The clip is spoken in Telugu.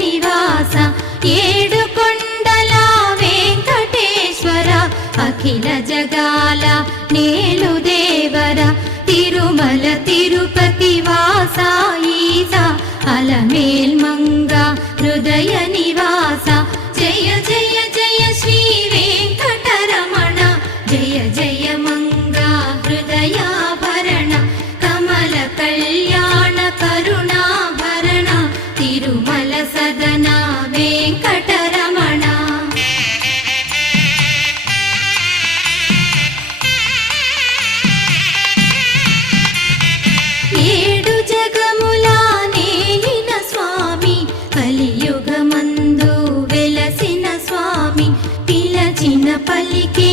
నివాస ఏడు కొండల వెంకటేశ్వర అఖిల జగాల నేలు దేవర తిరుమల తిరుపతి వాస ఈస అలమేల్ మంగ హృదయ నివాస జయ జయ జయ శ్రీ వెంకటరమణ జయ జయ మంగ హృదయాభరణ కమల కళ్యాణ కరుణాభరణ తిరుమల సదన వెంకటరమణ ఏడు జగముల నేలిన స్వామి కలియుగమందు వెలసిన స్వామి పిలచిన పలికే